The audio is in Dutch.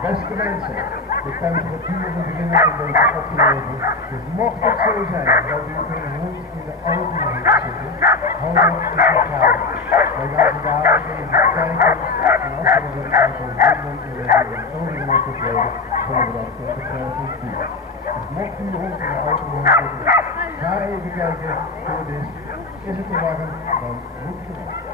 Beste mensen, de temperaturen beginnen een beetje op te lopen. Dus mocht het zo zijn dat u een hond in de auto heeft zitten, hou dat in de gaten. Wij gaan zo dadelijk even kijken en als we er een aantal vinden en we hebben een toning op te treden, zullen we dat tot de prijs doen. Dus mocht u een hond in de auto hebben zitten, ga even kijken hoe het is. Is het te warm, dan moet je weg.